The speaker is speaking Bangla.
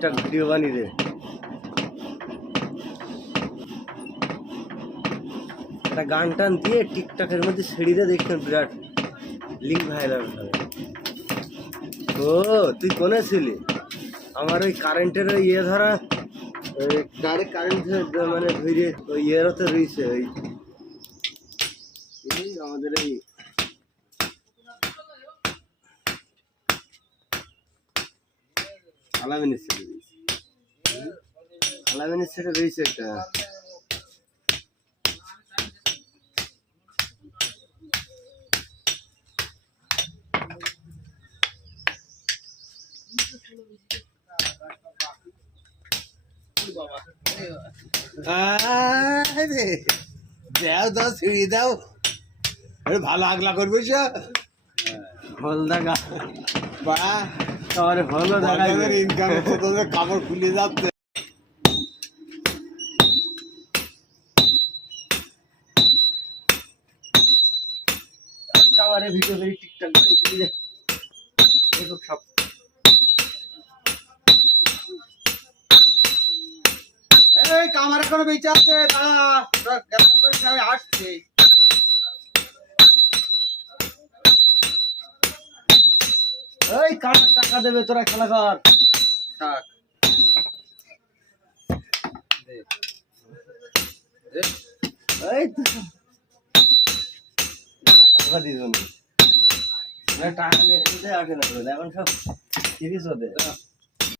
টিকটক ভিডিও বানিয়ে দে। একটা গান টান দিয়ে টিকটকের মধ্যে ছেড়ে দিয়ে দেখবেন বিরাট। লিঙ্ক ভাইরাল হবে ও, তুই কোনে ছিলি? আমার ওই কারেন্টের ওই ইয়ে ধরা ডাইরেক্ট কারেন্ট মানে ধরে ওই ইয়েরতে রয়েছে, ওই আমাদের এই আলামিনের ছেলে রয়েছে। আলামিনের রয়েছে একটা। দাও দাও ছিঁড়ি দাও। আরে ভালো আগলা করবে সে হল দেখা বা তাহলে হলো দেখা ইনকাম তোদের কাপড় খুলে যাচ্ছে। কামারে ভিডিও করে টিকটক এসব সব। এই কামার এখনও বেঁচে আছে? দাঁড়া তোরা কেমন করে আসছি এই কার টাকা দেবে? তোরা খেলা কর। থাক। এই টাকা টাকা নিয়ে আসে না এখন সব তিরিশ হতে